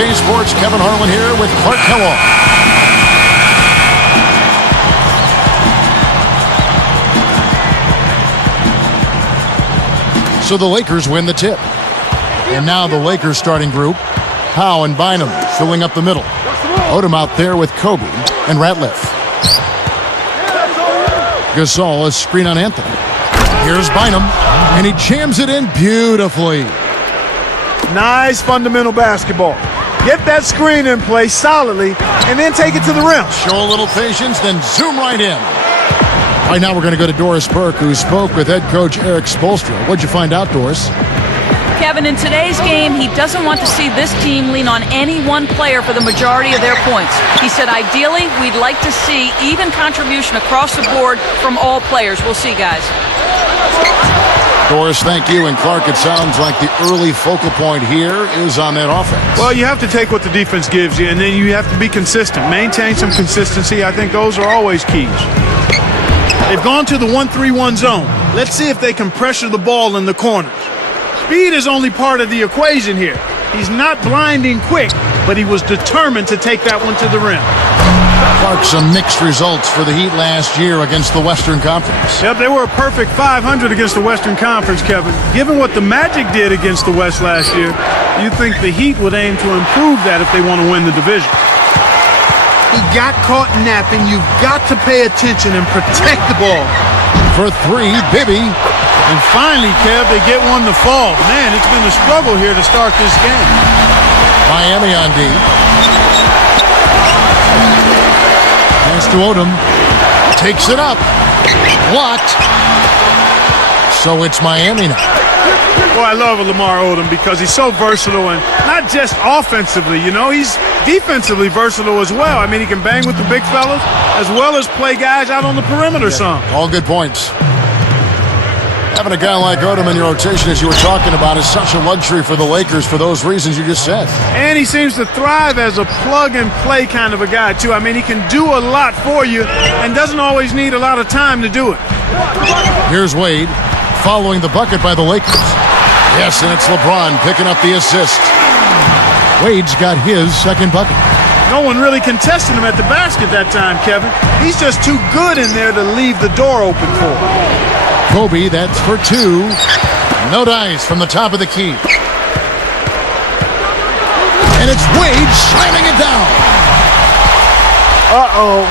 2K Sports, Kevin Harlan here with Clark Kellogg. So the Lakers win the tip. And now the Lakers starting group, Howe and Bynum filling up the middle. Odom out there with Kobe and Ratliff. Gasol, a screen on Anthony. Here's Bynum, and he jams it in beautifully. Nice fundamental basketball. Get that screen in place solidly, and then take it to the rim. Show a little patience, then zoom right in. Right now we're going to go to Doris Burke, who spoke with head coach Eric Spoelstra. What'd you find out, Doris? Kevin, in today's game, he doesn't want to see this team lean on any one player for the majority of their points. He said, ideally, we'd like to see even contribution across the board from all players. We'll see, guys. Doris, thank you. And Clark, it sounds like the early focal point here is on that offense. Well, you have to take what the defense gives you, and then you have to be consistent. Maintain some consistency. I think those are always keys. They've gone to the 1-3-1 zone. Let's see if they can pressure the ball in the corners. Speed is only part of the equation here. He's not blinding quick, but he was determined to take that one to the rim. Clark, some mixed results for the Heat last year against the Western Conference. Yep, they were a perfect 500 against the Western Conference, Kevin. Given what the Magic did against the West last year, you'd think the Heat would aim to improve that if they want to win the division. He got caught napping. You've got to pay attention and protect the ball. For three, Bibby. And finally, Kev, they get one to fall. Man, it's been a struggle here to start this game. Miami on D. Pass to Odom. Takes it up. Blocked. So it's Miami now. Boy, I love Lamar Odom because he's so versatile, and not just offensively, you know, he's defensively versatile as well. I mean, he can bang with the big fellas as well as play guys out on the perimeter some. All good points. Having a guy like Odom in your rotation, as you were talking about, is such a luxury for the Lakers for those reasons you just said. And he seems to thrive as a plug-and-play kind of a guy, too. I mean, he can do a lot for you and doesn't always need a lot of time to do it. Here's Wade following the bucket by the Lakers. Yes, and it's LeBron picking up the assist. Wade's got his second bucket. No one really contested him at the basket that time, Kevin. He's just too good in there to leave the door open for him. Kobe, that's for two. No dice from the top of the key. And it's Wade slamming it down. Uh-oh.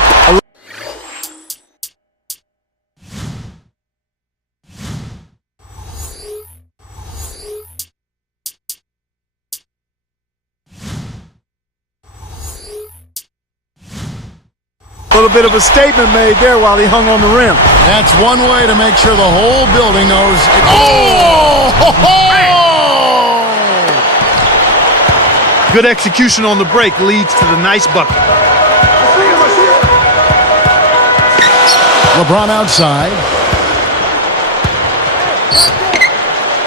A little bit of a statement made there while he hung on the rim. That's one way to make sure the whole building knows. Oh! Good execution on the break leads to the nice bucket. LeBron outside.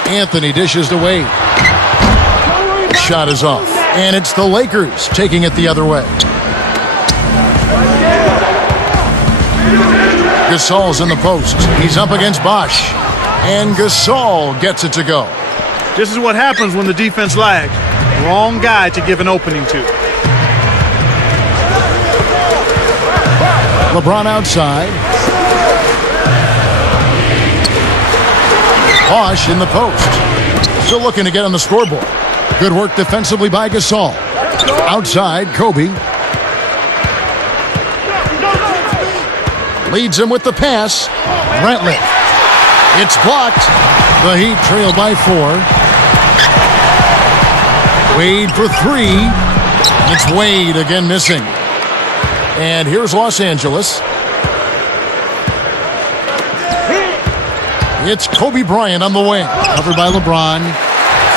Anthony dishes to Wade. The shot is off. And it's the Lakers taking it the other way. Gasol's in the post. He's up against Bosh. And Gasol gets it to go. This is what happens when the defense lags. Wrong guy to give an opening to. LeBron outside. Bosh in the post. Still looking to get on the scoreboard. Good work defensively by Gasol. Outside, Kobe. Leads him with the pass. Ratliff. It's blocked. The Heat trail by 4. Wade for 3. It's Wade again missing. And here's Los Angeles. It's Kobe Bryant on the wing. Covered by LeBron.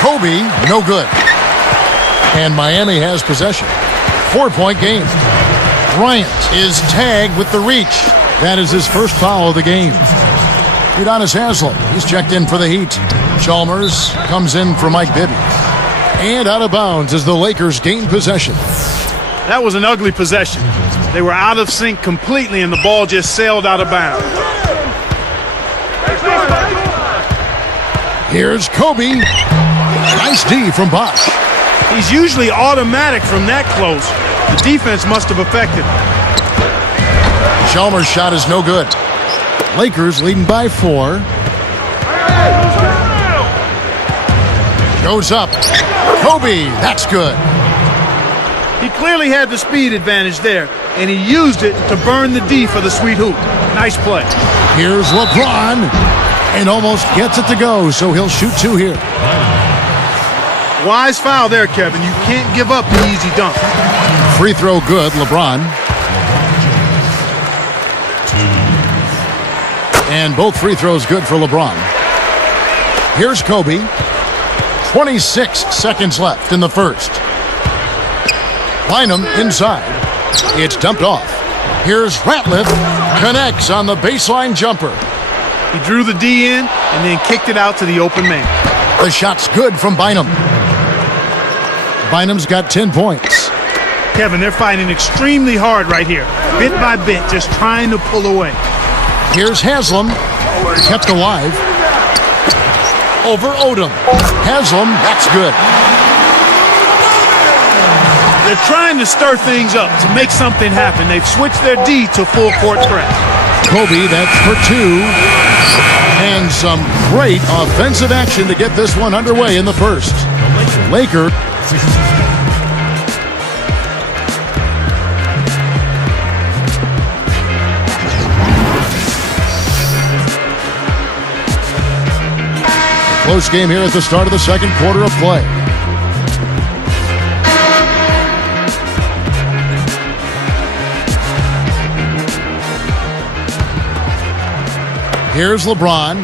Kobe, no good. And Miami has possession. 4-point game. Bryant is tagged with the reach. That is his first foul of the game. Udonis Haslem, he's checked in for the Heat. Chalmers comes in for Mike Bibby. And out of bounds as the Lakers gain possession. That was an ugly possession. They were out of sync completely, and the ball just sailed out of bounds. Here's Kobe. Nice D from Bosh. He He's usually automatic from that close. The defense must have affected him. Chalmers' shot is no good. Lakers leading by 4. Goes up. Kobe, that's good. He clearly had the speed advantage there, and he used it to burn the D for the sweet hoop. Nice play. Here's LeBron, and almost gets it to go, so he'll shoot 2 here. Wise foul there, Kevin. You can't give up the easy dunk. Free throw good, LeBron. And both free throws good for LeBron. Here's Kobe. 26 seconds left in the first. Bynum inside. It's dumped off. Here's Ratliff. Connects on the baseline jumper. He drew the D in and then kicked it out to the open man. The shot's good from Bynum. Bynum's got 10 points. Kevin, they're fighting extremely hard right here. Bit by bit, just trying to pull away. Here's Haslam. Kept alive. Over Odom. Haslam, that's good. They're trying to stir things up to make something happen. They've switched their D to full court press. Kobe, that's for 2. And some great offensive action to get this one underway in the first. Lakers. Close game here at the start of the second quarter of play. Here's LeBron.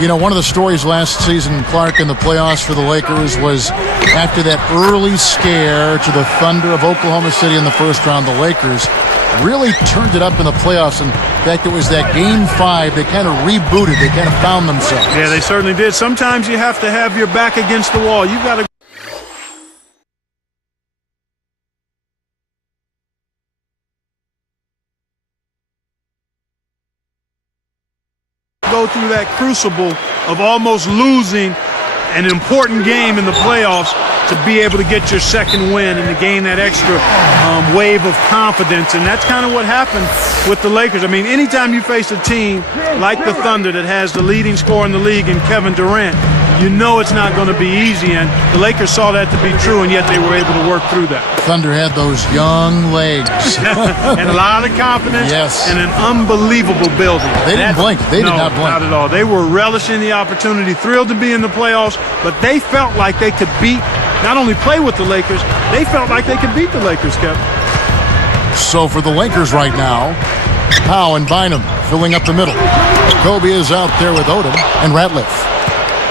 You know, one of the stories last season, Clark, in the playoffs for the Lakers was after that early scare to the Thunder of Oklahoma City in the first round, the Lakers really turned it up in the playoffs. In fact, it was that Game 5. They kind of rebooted. They kind of found themselves. Yeah, they certainly did. Sometimes you have to have your back against the wall. You've got to go through that crucible of almost losing an important game in the playoffs to be able to get your second win and to gain that extra wave of confidence. And that's kind of what happened with the Lakers. I mean, anytime you face a team like the Thunder that has the leading scorer in the league in Kevin Durant, you know it's not going to be easy. And the Lakers saw that to be true, and yet they were able to work through that. Thunder had those young legs. And a lot of confidence. Yes. And an unbelievable building. They didn't blink. They did not blink. Not at all. They were relishing the opportunity, thrilled to be in the playoffs, but they felt like they could beat, not only play with the Lakers, they felt like they could beat the Lakers, Kevin. So for the Lakers right now, Powell and Bynum filling up the middle. Kobe is out there with Odom and Ratliff.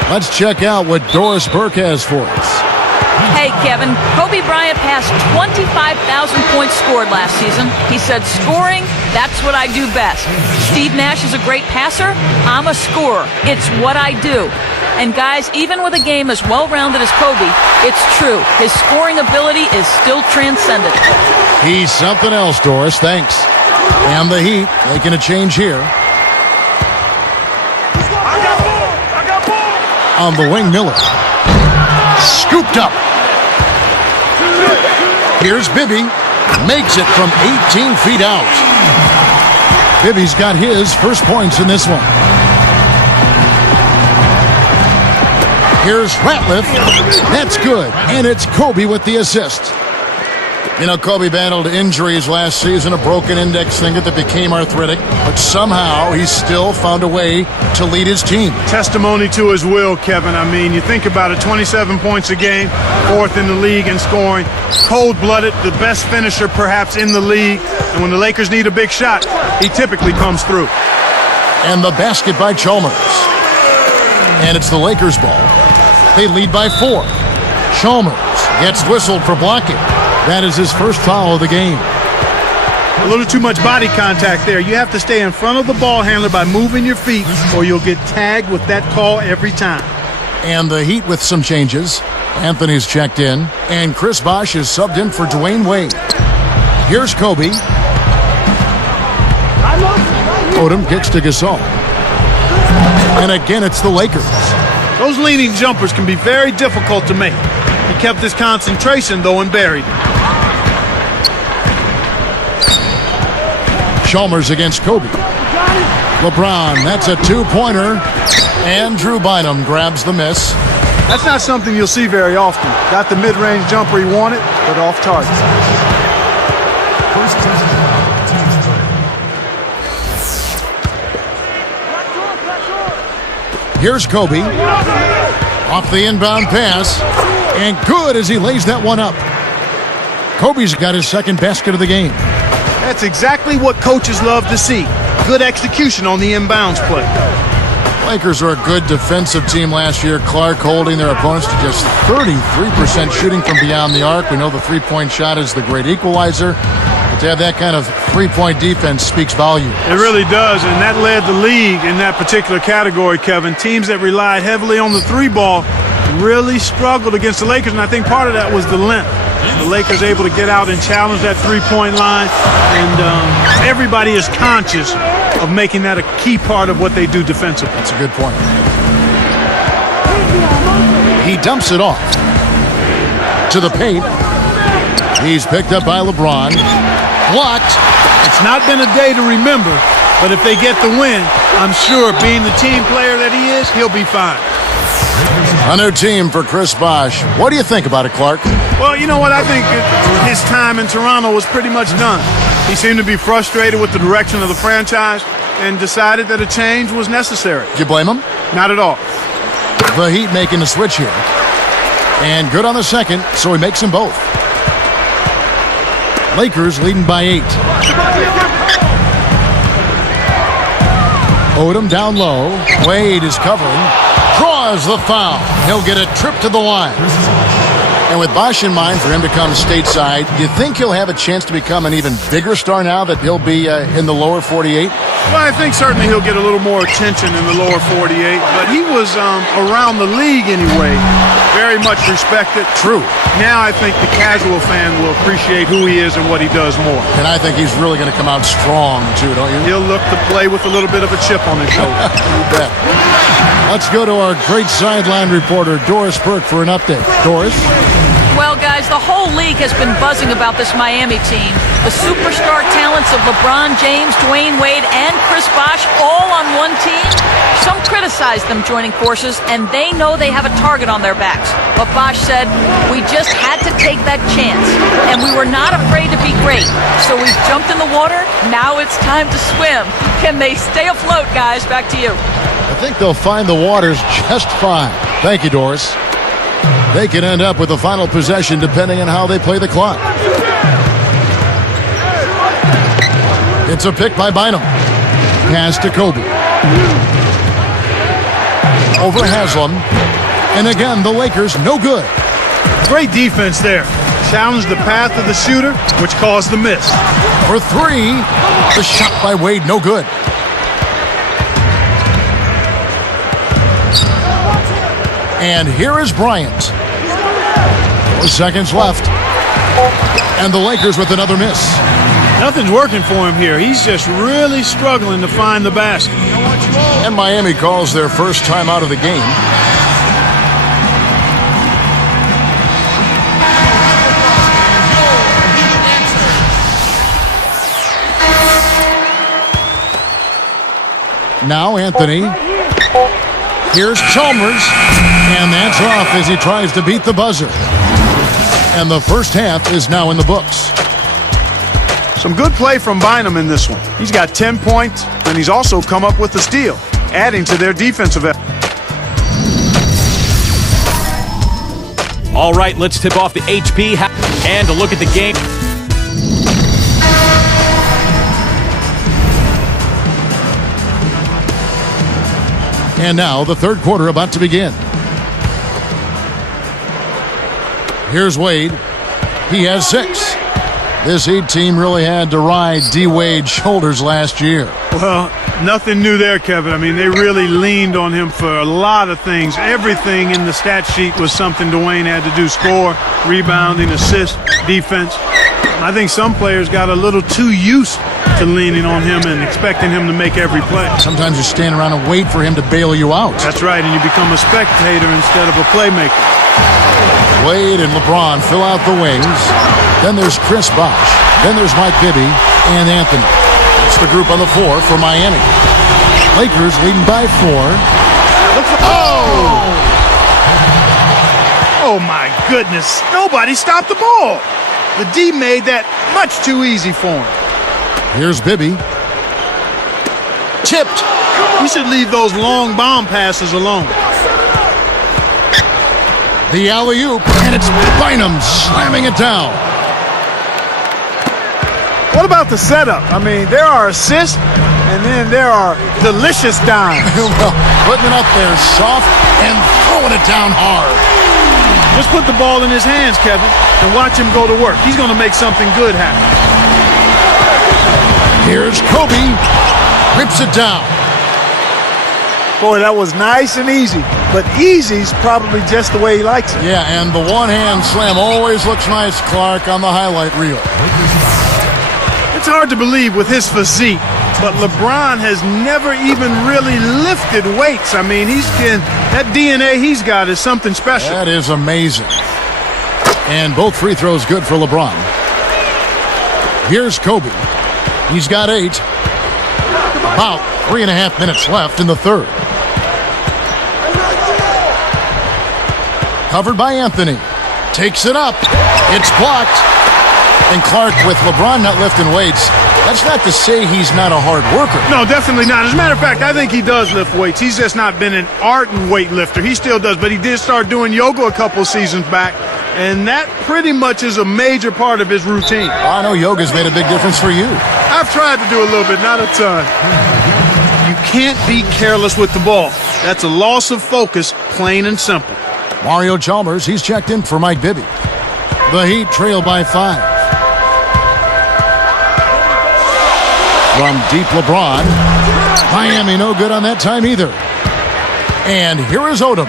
Let's check out what Doris Burke has for us. Hey, Kevin, Kobe Bryant passed 25,000 points scored last season. He said, scoring, that's what I do best. Steve Nash is a great passer. I'm a scorer. It's what I do. And guys, even with a game as well-rounded as Kobe, it's true. His scoring ability is still transcendent. He's something else, Doris. Thanks. And the Heat making a change here. On the wing, Miller. Scooped up. Here's Bibby. Makes it from 18 feet out. Bibby's got his first points in this one. Here's Ratliff. That's good. And it's Kobe with the assist. You know, Kobe battled injuries last season, a broken index finger that became arthritic, but somehow he still found a way to lead his team. Testimony to his will, Kevin. I mean, you think about it, 27 points a game, 4th in the league in scoring, cold-blooded, the best finisher perhaps in the league, and when the Lakers need a big shot, he typically comes through. And the basket by Chalmers. And it's the Lakers' ball. They lead by 4. Chalmers gets whistled for blocking. That is his first foul of the game. A little too much body contact there. You have to stay in front of the ball handler by moving your feet, or you'll get tagged with that call every time. And the Heat with some changes. Anthony's checked in, and Chris Bosh is subbed in for Dwayne Wade. Here's Kobe. Odom kicks to Gasol. And again, it's the Lakers. Those leaning jumpers can be very difficult to make. He kept his concentration, though, and buried it. Chalmers against Kobe. LeBron, that's a two-pointer. And Drew Bynum grabs the miss. That's not something you'll see very often. Got the mid-range jumper he wanted, but off target. Here's Kobe. Off the inbound pass. And good as he lays that one up. Kobe's got his second basket of the game. That's exactly what coaches love to see. Good execution on the inbounds play. Lakers are a good defensive team last year. Clark holding their opponents to just 33% shooting from beyond the arc. We know the three-point shot is the great equalizer. But to have that kind of three-point defense speaks volume. It really does, and that led the league in that particular category, Kevin. Teams that relied heavily on the three ball really struggled against the Lakers, and I think part of that was the length. The Lakers able to get out and challenge that three-point line, and everybody is conscious of making that a key part of what they do defensively. That's a good point. He dumps it off to the paint. He's picked up by LeBron. Blocked. It's not been a day to remember, but if they get the win, I'm sure being the team player that he is, he'll be fine. A new team for Chris Bosh. What do you think about it, Clark? Well, you know what? I think his time in Toronto was pretty much done. He seemed to be frustrated with the direction of the franchise and decided that a change was necessary. Do you blame him? Not at all. The Heat making the switch here. And good on the second, so he makes them both. Lakers leading by 8. Odom down low. Wade is covering. Draws the foul. He'll get a trip to the line. And with Bosh in mind for him to come stateside, do you think he'll have a chance to become an even bigger star now that he'll be in the lower 48? Well, I think certainly he'll get a little more attention in the lower 48, but he was around the league anyway, very much respected. True. Now I think the casual fan will appreciate who he is and what he does more. And I think he's really going to come out strong, too, don't you? He'll look to play with a little bit of a chip on his shoulder. You bet. Let's go to our great sideline reporter, Doris Burke, for an update. Doris? Well, guys, the whole league has been buzzing about this Miami team. The superstar talents of LeBron James, Dwayne Wade, and Chris Bosh all on one team. Some criticize them joining forces, and they know they have a target on their backs. But Bosh said, we just had to take that chance, and we were not afraid to be great. So we've jumped in the water. Now it's time to swim. Can they stay afloat, guys? Back to you. I think they'll find the waters just fine. Thank you, Doris. They can end up with the final possession depending on how they play the clock. It's a pick by Bynum. Pass to Kobe. Over Haslam. And again, the Lakers no good. Great defense there. Challenged the path of the shooter, which caused the miss. For 3, the shot by Wade no good. And here is Bryant. 4 seconds left. And the Lakers with another miss. Nothing's working for him here. He's just really struggling to find the basket. And Miami calls their first time out of the game. Now Anthony. Here's Chalmers. And that's off as he tries to beat the buzzer. And the first half is now in the books. Some good play from Bynum in this one. He's got 10 points, and he's also come up with a steal, adding to their defensive effort. All right, let's tip off the HP and a look at the game. And now the third quarter about to begin. Here's Wade. He has 6. This Heat team really had to ride D-Wade's shoulders last year. Well, nothing new there, Kevin. I mean, they really leaned on him for a lot of things. Everything in the stat sheet was something Dwayne had to do: score, rebounding, assist, defense. I think some players got a little too used to leaning on him and expecting him to make every play. Sometimes you stand around and wait for him to bail you out. That's right, and you become a spectator instead of a playmaker. Wade and LeBron fill out the wings. Then there's Chris Bosh. Then there's Mike Bibby and Anthony. That's the group on the floor for Miami. Lakers leading by 4. Oh! Oh, my goodness. Nobody stopped the ball. The D made that much too easy for him. Here's Bibby. Tipped. He should leave those long bomb passes alone. The alley-oop, and it's Bynum slamming it down. What about the setup? I mean, there are assists, and then there are delicious dimes. Well, putting it up there soft and throwing it down hard. Just put the ball in his hands, Kevin, and watch him go to work. He's going to make something good happen. Here's Kobe. Rips it down. Boy, that was nice and easy. But easy's probably just the way he likes it. Yeah, and the one-hand slam always looks nice, Clark, on the highlight reel. It's hard to believe with his physique, but LeBron has never even really lifted weights. I mean, that DNA he's got is something special. That is amazing. And both free throws good for LeBron. Here's Kobe. He's got 8. About 3.5 minutes left in the third. Covered by Anthony. Takes it up. It's blocked. And Clark, with LeBron not lifting weights, that's not to say he's not a hard worker. No, definitely not. As a matter of fact, I think he does lift weights. He's just not been an ardent weightlifter. He still does, but he did start doing yoga a couple seasons back, and that pretty much is a major part of his routine. I know yoga's made a big difference for you. I've tried to do a little bit, not a ton. You can't be careless with the ball. That's a loss of focus, plain and simple. Mario Chalmers, he's checked in for Mike Bibby. The Heat trail by 5. From deep LeBron. Miami no good on that time either. And here is Odom.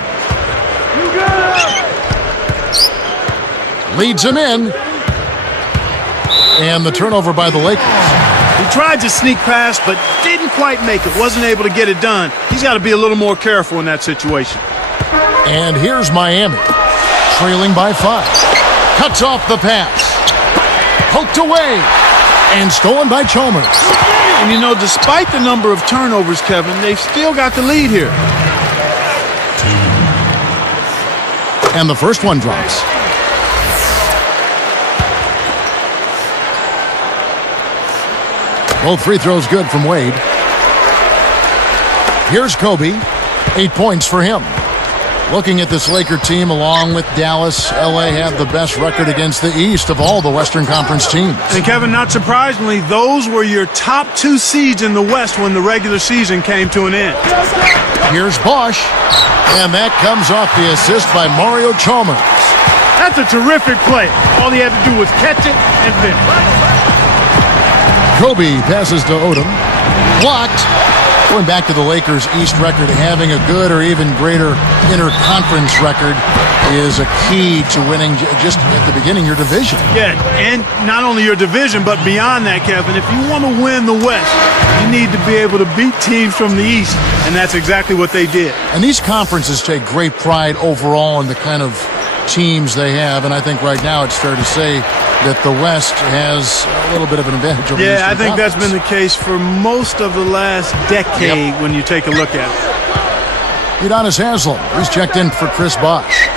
Leads him in. And the turnover by the Lakers. He tried to sneak past, but didn't quite make it. Wasn't able to get it done. He's got to be a little more careful in that situation. And here's Miami. Trailing by 5. Cuts off the pass. Poked away. And stolen by Chalmers. And you know, despite the number of turnovers, Kevin, they've still got the lead here. And the first one drops. Both free throws good from Wade. Here's Kobe. 8 points for him. Looking at this Laker team, along with Dallas, LA have the best record against the East of all the Western Conference teams. And Kevin, not surprisingly, those were your top 2 seeds in the West when the regular season came to an end. Here's Bosh, and that comes off the assist by Mario Chalmers. That's a terrific play. All he had to do was catch it and finish. Kobe passes to Odom. Blocked. Going back to the Lakers' East record, having a good or even greater interconference record is a key to winning just at the beginning your division. Yeah, and not only your division, but beyond that, Kevin, if you want to win the West, you need to be able to beat teams from the East, and that's exactly what they did. And these conferences take great pride overall in the kind of teams they have, and I think right now it's fair to say that the West has a little bit of an advantage over the Eastern I think Conference. that's been the case for most of the last decade when you take a look at it. Udonis Haslem, he's checked in for Chris Bosh.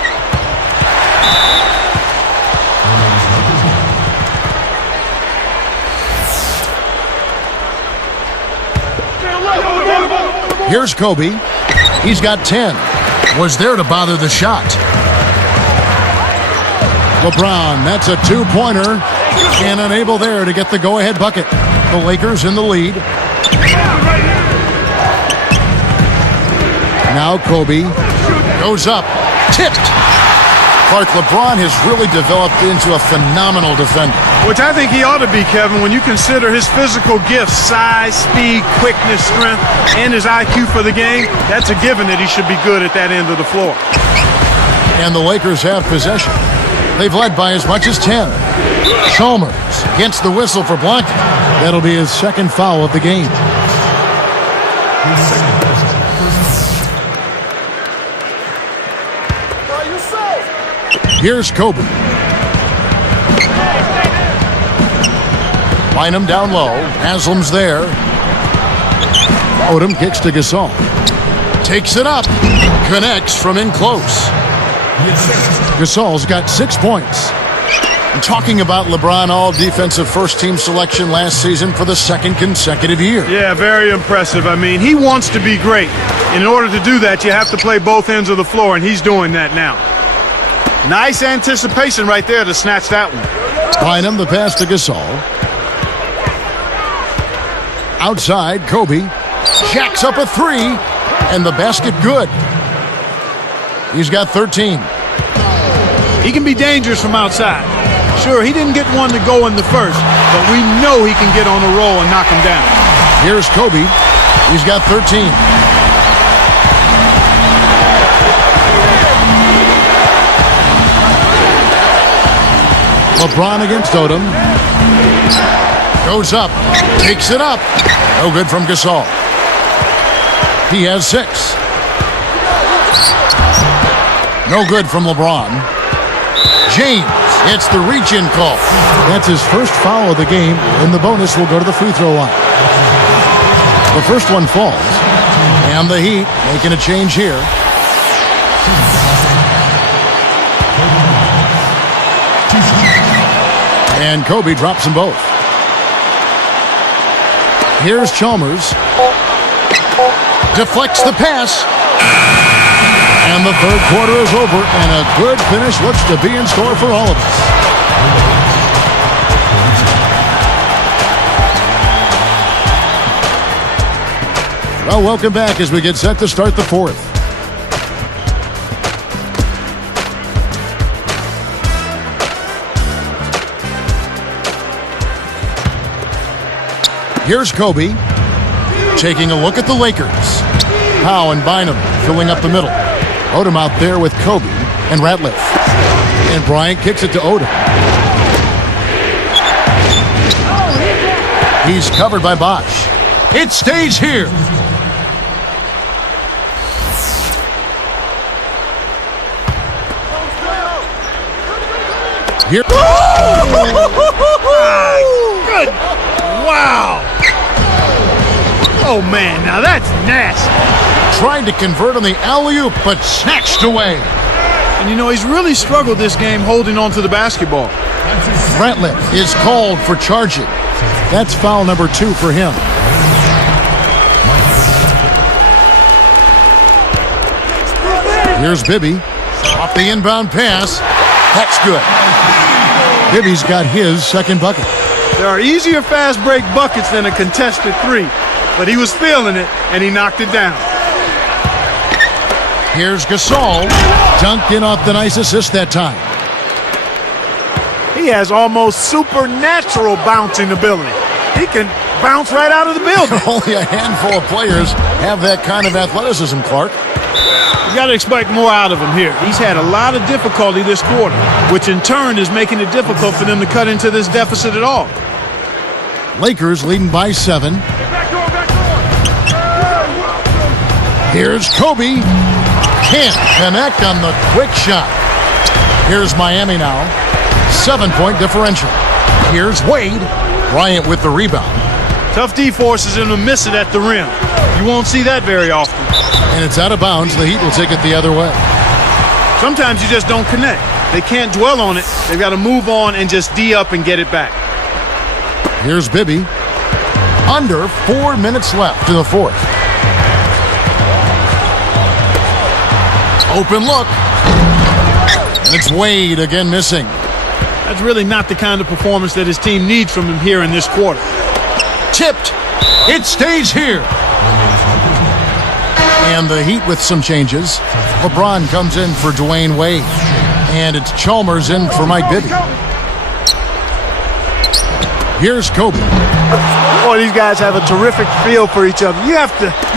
Here's Kobe. He's got 10. Was there to bother the shot. LeBron, that's a 2-pointer, and unable there to get the go-ahead bucket. The Lakers in the lead. Now Kobe goes up, tipped. Clark, LeBron has really developed into a phenomenal defender. Which I think he ought to be, Kevin, when you consider his physical gifts, size, speed, quickness, strength, and his IQ for the game. That's a given that he should be good at that end of the floor. And the Lakers have possession. They've led by as much as 10. Chalmers against the whistle for blocking. That'll be his second foul of the game. Here's Kobe. Bynum down low. Haslam's there. Odom kicks to Gasol. Takes it up. Connects from in close. Gasol's got 6 points. And talking about LeBron all-defensive first-team selection last season for the second consecutive year. Yeah, very impressive. I mean, he wants to be great. In order to do that, you have to play both ends of the floor, and he's doing that now. Nice anticipation right there to snatch that one. Bynum, the pass to Gasol. Outside, Kobe jacks up a three, and the basket good. He's got 13. He can be dangerous from outside. Sure, he didn't get one to go in the first, but we know he can get on a roll and knock him down. Here's Kobe. He's got 13. LeBron against Odom. Goes up. Takes it up. No good from Gasol. He has 6. No good from LeBron. James. It's the reach-in call. That's his first foul of the game, and the bonus will go to the free throw line. The first one falls, and the Heat making a change here. And Kobe drops them both. Here's Chalmers. Deflects the pass. And the third quarter is over, and a good finish looks to be in store for all of us. Well, welcome back as we get set to start the fourth. Here's Kobe taking a look at the Lakers. Howe and Bynum filling up the middle. Odom out there with Kobe and Ratliff. And Bryant kicks it to Odom. He's covered by Bosh. It stays here. Here. Good. Wow. Oh, man, now that's nasty. Tried to convert on the alley-oop, but snatched away. And, you know, he's really struggled this game holding on to the basketball. Ratliff is called for charging. That's foul number 2 for him. Here's Bibby. Off the inbound pass. That's good. Bibby's got his second bucket. There are easier fast break buckets than a contested three, but he was feeling it, and he knocked it down. Here's Gasol. Dunked in off the nice assist that time. He has almost supernatural bouncing ability. He can bounce right out of the building. Only a handful of players have that kind of athleticism, Clark. You got to expect more out of him here. He's had a lot of difficulty this quarter, which in turn is making it difficult for them to cut into this deficit at all. Lakers leading by 7. Here's Kobe. Can't connect on the quick shot. Here's Miami now. 7-point differential. Here's Wade. Bryant with the rebound. Tough D forces him to miss it at the rim. You won't see that very often. And it's out of bounds. The Heat will take it the other way. Sometimes you just don't connect. They can't dwell on it. They've got to move on and just D up and get it back. Here's Bibby. Under 4 minutes left in the fourth. Open look. And it's Wade again missing. That's really not the kind of performance that his team needs from him here in this quarter. Tipped. It stays here. And the Heat with some changes. LeBron comes in for Dwayne Wade. And it's Chalmers in for Mike Bibby. Here's Kobe. Boy, these guys have a terrific feel for each other. You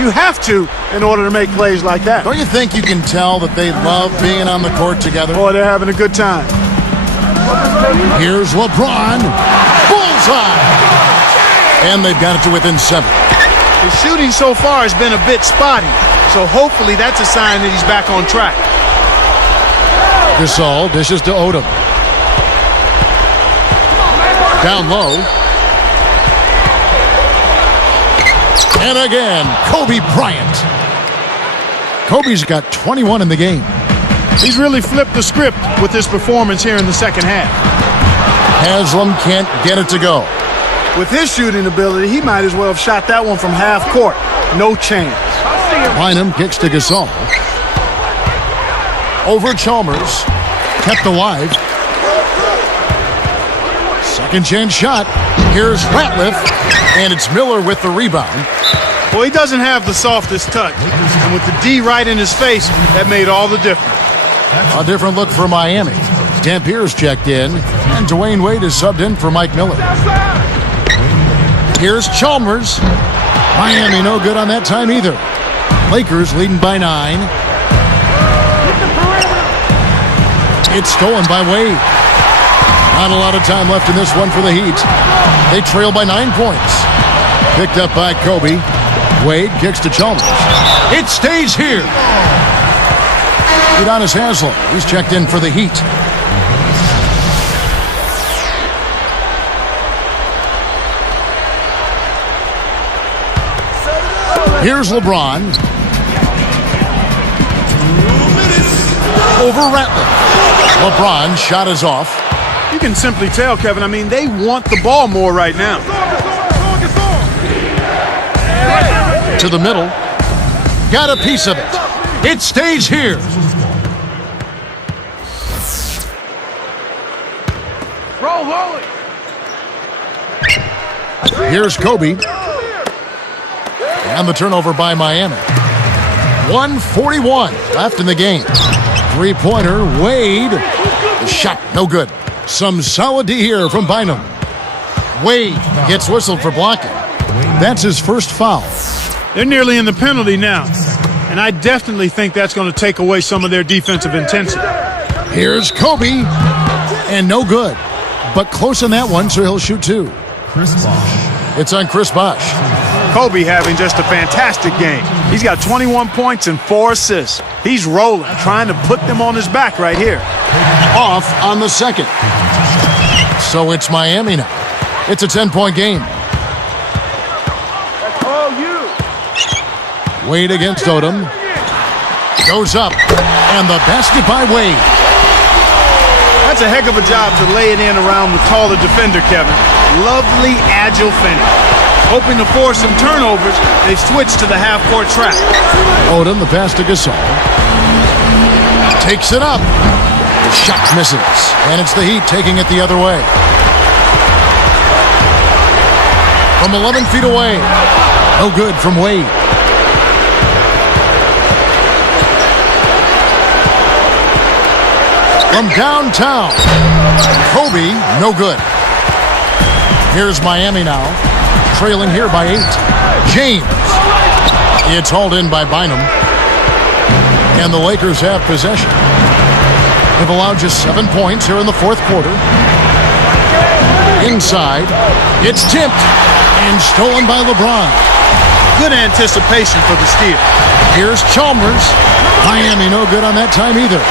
have to in order to make plays like that. Don't you think you can tell that they love being on the court together? Boy, they're having a good time. Here's LeBron. Bullseye! And they've got it to within 7. His shooting so far has been a bit spotty, so hopefully that's a sign that he's back on track. Gasol dishes to Odom. Down low. And again, Kobe Bryant. Kobe's got 21 in the game. He's really flipped the script with this performance here in the second half. Haslam can't get it to go. With his shooting ability, he might as well have shot that one from half court. No chance. Bynum kicks to Gasol. Over Chalmers. Kept alive. Second chance shot. Here's Ratliff. And it's Miller with the rebound. Well, he doesn't have the softest touch. And with the D right in his face, that made all the difference. A different look for Miami. Dampier's checked in. And Dwayne Wade is subbed in for Mike Miller. Here's Chalmers. Miami no good on that time either. Lakers leading by 9. It's stolen by Wade. Not a lot of time left in this one for the Heat. They trail by 9 points. Picked up by Kobe. Wade kicks to Chalmers. It stays here. Udonis Haslem. He's checked in for the Heat. Here's LeBron. Over Ratliff. LeBron's shot is off. You can simply tell, Kevin, I mean, they want the ball more right now. To the middle. Got a piece of it. It stays here. Here's Kobe. And the turnover by Miami. 1:41 left in the game. Three-pointer, Wade. The shot, no good. Some solid D here from Bynum. Wade gets whistled for blocking. That's his first foul. They're nearly in the penalty now. And I definitely think that's going to take away some of their defensive intensity. Here's Kobe. And no good. But close on that one, so he'll shoot 2. It's on Chris Bosh. Kobe having just a fantastic game. He's got 21 points and 4 assists. He's rolling, trying to put them on his back right here. Off on the second. So it's Miami now. It's a 10-point game. Wade against Odom. Goes up. And the basket by Wade. That's a heck of a job to lay it in around the taller defender, Kevin. Lovely, agile finish. Hoping to force some turnovers, they've switched to the half-court trap. Odom, the pass to Gasol. Takes it up. The shot misses. And it's the Heat taking it the other way. From 11 feet away. No good from Wade. From downtown. Kobe, no good. Here's Miami now. Trailing here by 8. James. It's hauled in by Bynum. And the Lakers have possession. They've allowed just 7 points here in the fourth quarter. Inside. It's tipped. And stolen by LeBron. Good anticipation for the steal. Here's Chalmers. Miami no good on that time either.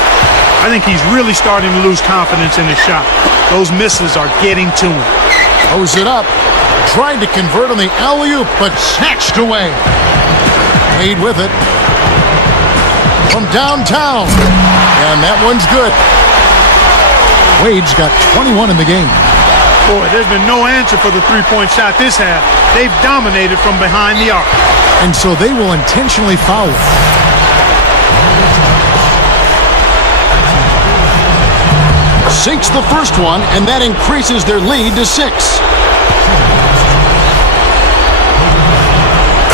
I think he's really starting to lose confidence in his shot. Those misses are getting to him. Throws it up. Tried to convert on the alley-oop, but snatched away. Wade with it. From downtown. And that one's good. Wade's got 21 in the game. Boy, there's been no answer for the three-point shot this half. They've dominated from behind the arc. And so they will intentionally foul it. Sinks the first one, and that increases their lead to 6.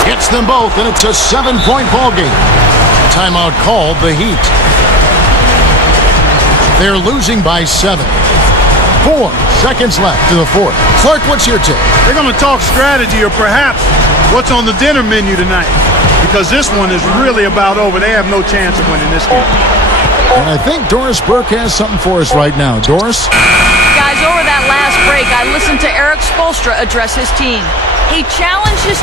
Gets them both, and it's a 7-point ball game. Timeout called the Heat. They're losing by 7. 4 seconds left to the fourth. Clark, what's your take? They're going to talk strategy or perhaps what's on the dinner menu tonight. Because this one is really about over. They have no chance of winning this game. And I think Doris Burke has something for us right now. Doris? Guys, over that last break, I listened to Eric Spoelstra address his team. He challenged his